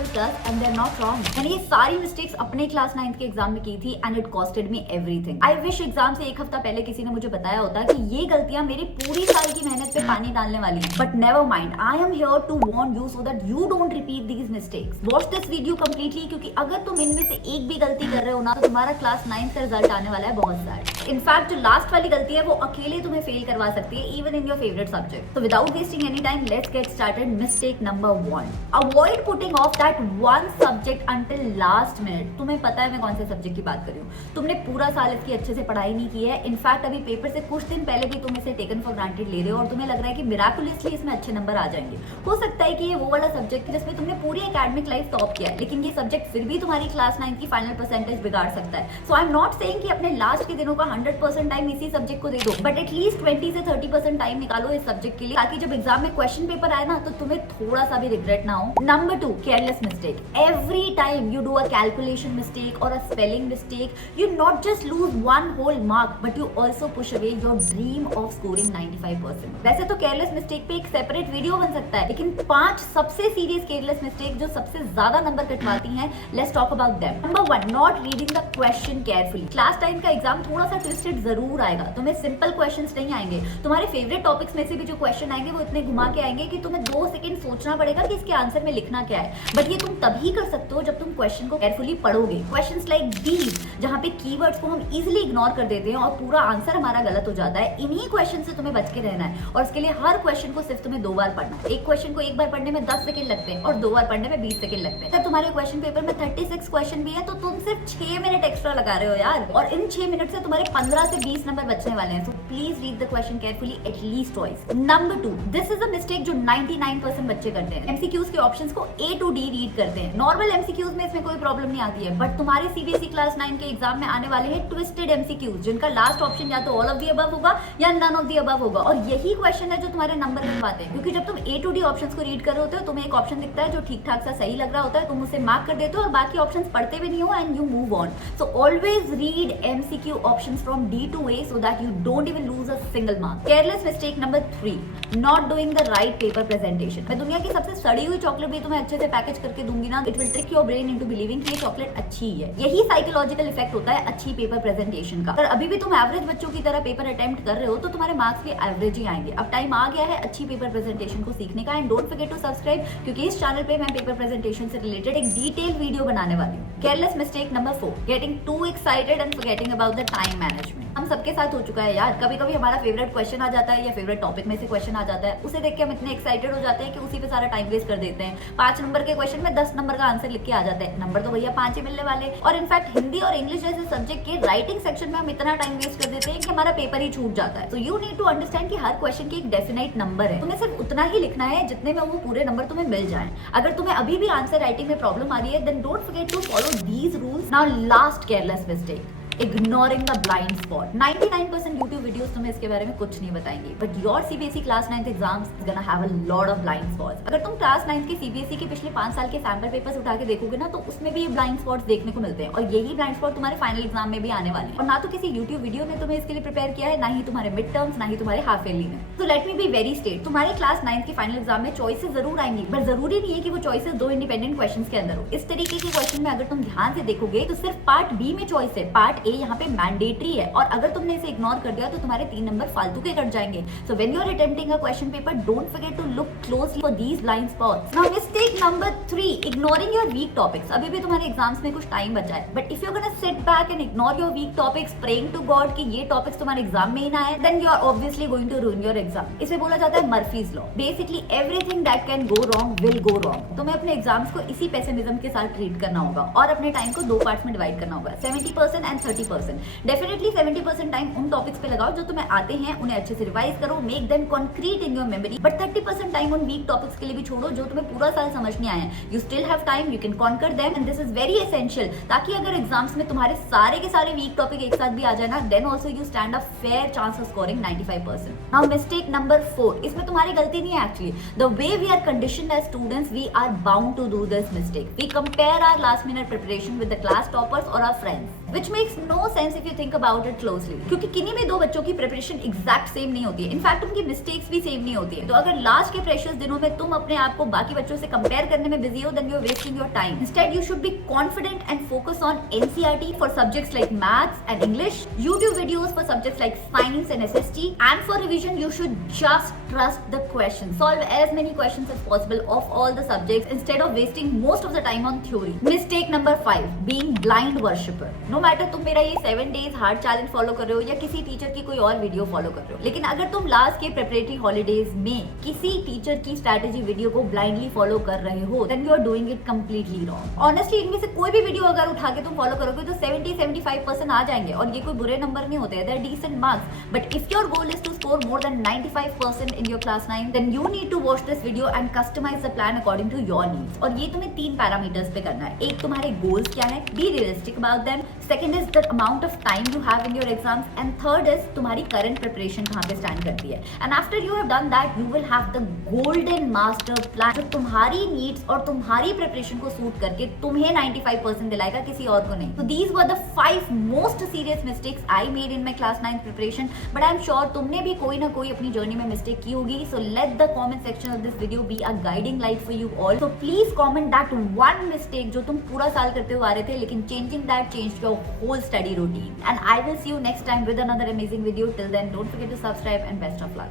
master's class and they're not wrong. मैंने ये सारी मिस्टेक्स अपने क्लास 9th के एग्जाम में की थी and it costed me everything. I wish exam से एक हफ्ता पहले किसी ने मुझे बताया होता कि ये गलतियां मेरी पूरी साल की मेहनत पे पानी डालने वाली हैं. But never mind, I am here to warn you so that you don't repeat these mistakes. Watch this video completely क्योंकि अगर तुम इनमें से एक भी गलती कर रहे हो ना तो तुम्हारा क्लास 9th का रिजल्ट आने वाला है बहुत सैड. इनफैक्ट जो लास्ट वाली गलती है वो अकेले तुम्हें फेल करवा सकती है even in your favourite subject. So without wasting any time, let's get started. Mistake number 1. Avoid putting off that one subject until last minute. तुम्हें पता है मैं कौन से सब्जेक्ट की बात कर रही हूँ. तुमने पूरा साल इसकी अच्छे से पढ़ाई नहीं की है. इनफैक्ट अभी पेपर से कुछ दिन पहले भी तुम इसे टेकन फॉर ग्रांटेड ले रहे हो और तुम्हें लग रहा है कि मिराकुलसली इसमें अच्छे नंबर आ जाएंगे. हो सकता है कि ये वो वाला सब्जेक्ट है जिसमें तुमने पूरी एकेडमिक लाइफ टॉप किया है, लेकिन ये सब्जेक्ट फिर भी तुम्हारी क्लास 9 की फाइनल परसेंटेज बिगाड़ सकता है. सो आई एम नॉट सेइंग कि अपने लास्ट के दिनों का 100% टाइम इसी सब्जेक्ट को दे दो, बट एटलीस्ट 20 से 30% टाइम निकालो इस सब्जेक्ट के लिए ताकि जब एग्जाम में क्वेश्चन पेपर आए ना तो तुम्हें थोड़ा सा भी रिग्रेट ना हो. Number 2, careless mistake. Every time you do a calculation mistake और a spelling mistake, you not just lose one whole mark but you also push away your dream of scoring 95%. वैसे तो केयरलेस मिस्टेक पे एक separate video बन सकता है, लेकिन 5 सबसे सीरियस केयरलेस मिस्टेक जो सबसे ज्यादा नंबर कटवाती हैं, let's talk about them. Number 1, not reading the question carefully. Class 10 का एग्जाम थोड़ा सा ट्विस्टेड जरूर आएगा. तुम्हें सिंपल क्वेश्चंस नहीं आएंगे. तुम्हारे फेवरेट टॉपिक्स में से भी जो क्वेश्चन आएंगे वो इतने घुमा के आएंगे कि तुम्हें 2 सेकंड सोचना पड़ेगा कि इसके आंसर में लिखना क्या है. बट ये तुम तभी कर सकते हो जब तुम क्वेश्चन को केयरफुली पढ़ोगे. क्वेश्चंस लाइक दीज जहां पे कीवर्ड्स को हम इजीली इग्नोर कर देते हैं और पूरा आंसर हमारा गलत हो जाता है, इन्हीं क्वेश्चन से तुम्हें बच के रहना है. और इसके लिए हर क्वेश्चन को सिर्फ तुम्हें 2 बार पढ़ना है. एक क्वेश्चन को एक बार पढ़ने में 10 सेकंड लगते हैं और 2 बार पढ़ने में 20 सेकंड लगते हैं. जब तुम्हारे क्वेश्चन पेपर में 36 क्वेश्चन भी है तो तुम सिर्फ 6 मिनट एक्स्ट्रा लगा रहे हो यार, और इन 6 मिनट से तुम्हारे 15 से 20 नंबर बचने वाले हैं. So please read the question carefully at least twice. Number 2, this is a mistake जो 99% बच्चे करते हैं. एमसीक्यूज के ऑप्शंस को A to D रीड करते हैं. नॉर्मल एमसीक्यूज में इसमें कोई प्रॉब्लम नहीं आती है, बट तुम्हारे सीबीएसई क्लास 9 के एग्जाम में आने वाले हैं ट्विस्टेड एमसीक्यूज जिनका लास्ट ऑप्शन या तो ऑल ऑफ द अबव होगा या नन ऑफ द अबव होगा. और यही क्वेश्चन है जो तुम्हारे नंबर कटवाते हैं, क्योंकि जब तुम A to D ऑप्शंस को रीड कर रहे होते हो तुम्हें एक ऑप्शन दिखता है जो ठीक ठाक सा सही लग रहा होता है, तुम उसे मार्क कर देते हो और बाकी ऑप्शंस पढ़ते भी नहीं हो and you move on. So always read MCQ options from D to A so that you don't even lose a single mark. Careless mistake number 3, not doing the right paper presentation. मैं दुनिया की सबसे सड़ी हुई chocolate भी तुम्हें अच्छे से पैकेज करके दूंगी ना, it will trick your brain into believing कि ये चॉकलेट अच्छी है. यही साइकोलॉजिकल इफेक्ट होता है अच्छी पेपर प्रेजेंटेशन का. अगर अभी भी तुम एवरेज बच्चों की तरह पेपर अटेम्प्ट कर रहे हो तो तुम्हारे मार्क्स भी एवरेज ही आएंगे. अब टाइम आ गया है अच्छी पेपर प्रेजेंटेशन को सीखने का. And don't forget to subscribe क्योंकि इस चैनल पे मैं पेपर प्रेजेंटेशन से रिलेटेड एक डिटेल वीडियो बनाने वाली हूँ. Careless mistake number 4, getting too excited and forgetting about the time management. हम सबके साथ हो चुका है यार. कभी कभी हमारा फेवरेट क्वेश्चन आ जाता है या फेवरेट टॉपिक में से क्वेश्चन आ जाता है, उसे देख के हम इतने एक्साइटेड हो जाते हैं कि उसी पे सारा टाइम वेस्ट कर देते हैं. 5 नंबर के क्वेश्चन में 10 नंबर का आंसर लिख के आ जाते हैं. नंबर तो भैया 5 ही मिलने वाले. और इनफैक्ट हिंदी और इंग्लिश जैसे सब्जेक्ट के राइटिंग सेक्शन में हम इतना टाइम वेस्ट कर देते हैं कि हमारा पेपर ही छूट जाता है. तो यू नीड टू अंडरस्टैंड कि हर क्वेश्चन की एक डेफिनेट नंबर है. तुम्हें सिर्फ उतना ही लिखना है जितने में वो पूरे नंबर तुम्हें मिल जाए. अगर तुम्हें अभी भी आंसर राइटिंग में प्रॉब्लम आ रही है then don't forget to follow these rules. Now last careless mistake, ignoring the blind spot. 99% YouTube videos तुम्हें इसके बारे में कुछ नहीं बताएंगे, but your CBSE class 9th exams is gonna have a lot of blind spots. अगर तुम class 9th के CBSE के पिछले 5 साल के सैंपल पेपर्स उठा के देखोगे ना तो उसमें भी ये ब्लाइंड स्पॉट्स देखने को मिलते हैं और यही ब्लाइंड स्पॉट तुम्हारे फाइनल एग्जाम में भी आने वाले हैं. और ना तो किसी YouTube वीडियो ने तुम्हें इसके लिए प्रिपेयर किया है, ना ही तुम्हारे मिड टर्म्स, ना ही तुम्हारे हाफ ईयरली में. तो let me be very straight, तुम्हारे क्लास 9th के फाइनल एग्जाम में चॉइसेस जरूर आएंगी, बट जरूरी नहीं है कि वो चॉइसेस 2 इंडिपेंडेंट क्वेश्चन के अंदर हो. इस तरीके के क्वेश्चन में अगर तुम ध्यान से देखोगे तो सिर्फ पार्ट बी में चॉइस है, पार्ट ए यहाँ पे मैंडेटरी है, और अगर तुमने इसे इग्नोर कर दिया तो तुम्हारे 3 नंबर फालतू के कट जाएंगे. So when you are attempting a question paper don't forget to look closely for these blind spots. Now mistake number 3, ignoring your weak topics. अभी भी तुम्हारे एग्जाम्स में कुछ टाइम बचा है, but if you are gonna sit back and ignore your weak topics praying to God कि ये topics तुम्हारे एग्जाम में ही ना आए, then you are obviously going to ruin your exam. इसे बोला जाता है Murphy's law. Basically everything that can go wrong will go wrong. तुम्हें अपने एग्जाम्स को इसी पेसिमिज्म के साथ ट्रीट करना होगा और अपने टाइम को 2 पार्ट्स में डिवाइड करना होगा, 70% एंड 30%. डेफिनेटली 70% टाइम उन टॉपिक्स पे लगाओ जो तुम्हें आते हैं, उन्हें अच्छे से रिवाइज करो, make them concrete in your memory. But 30% time उन वीक टॉपिक्स के लिए भी छोड़ो जो तुम्हें पूरा साल समझ नहीं आए. You still have time, you can conquer them and this is very essential, ताकि अगर एग्जाम्स में तुम्हारे सारे के सारे वीक टॉपिक एक साथ भी आ जाए ना, then also you stand a fair chance of scoring 95%. Now mistake number 4, इसमें तुम्हारी गलती नहीं है actually. The way we are conditioned as students we are bound to do this mistake. We compare our last minute preparation with the class toppers और our friends, which makes no sense if you think about it closely, क्योंकि किन्हीं भी दो बच्चों की preparation exact same नहीं होती है, इनफैक्ट उनकी मिस्टेक्स भी सेम नहीं होती है। तो अगर लास्ट के प्रेशियस दिनों में तुम अपने आप को बाकी बच्चों से कंपेयर करने में बिजी हो, then you are wasting your time. Instead you should be confident and focus on NCERT for subjects like maths and English, YouTube videos for subjects like science and SST, and for revision you should just trust the question. Solve as many questions as possible of all the subjects instead of wasting most of the time on theory. Mistake number 5, being blind worshipper. No matter तुम मेरा ये 7 days hard challenge follow कर रहे हो या किसी teacher की कोई और वीडियो फॉलो कर रहे हो, लेकिन अगर तुम लास्ट के प्रिपरेटरी हॉलीडेज में किसी टीचर की स्ट्रैटेजी वीडियो को ब्लाइंडली फॉलो कर रहे हो, then you are doing it completely wrong. Honestly, इनमें से कोई भी वीडियो अगर उठा के तुम फॉलो करोगे तो 70-75% आ जाएंगे, और ये कोई बुरे नंबर नहीं होते हैं, they are decent marks. But if your goal is to score more than 95% in your class 9, then you need to watch this video and customize the plan according to your needs. और ये तुम्हें 3 parameters पे करना है। एक, तुम्हारे goals क्या है, be realistic about them. Second is the amount of time you have in your exams, and third is तुम्हारी current preparation कहाँ पे stand करती है। And after you have done that, you will have the golden master plan जो तुम्हारी needs और तुम्हारी preparation को suit करके तुम्हें 95% दिलाएगा, किसी और को नहीं। So these were the 5 most serious mistakes I made in my class 9 preparation, but I am sure तुमने भी कोई ना कोई अपनी जर्नी में मिस्टेक की होगी। So let the comment section of this video be a guiding light for you all. So please comment that one mistake जो तुम पूरा साल करते हुए आ रहे थे, लेकिन changing that changed your whole study routine. And I will see you next time with another amazing video. Till then don't forget to subscribe and best of luck.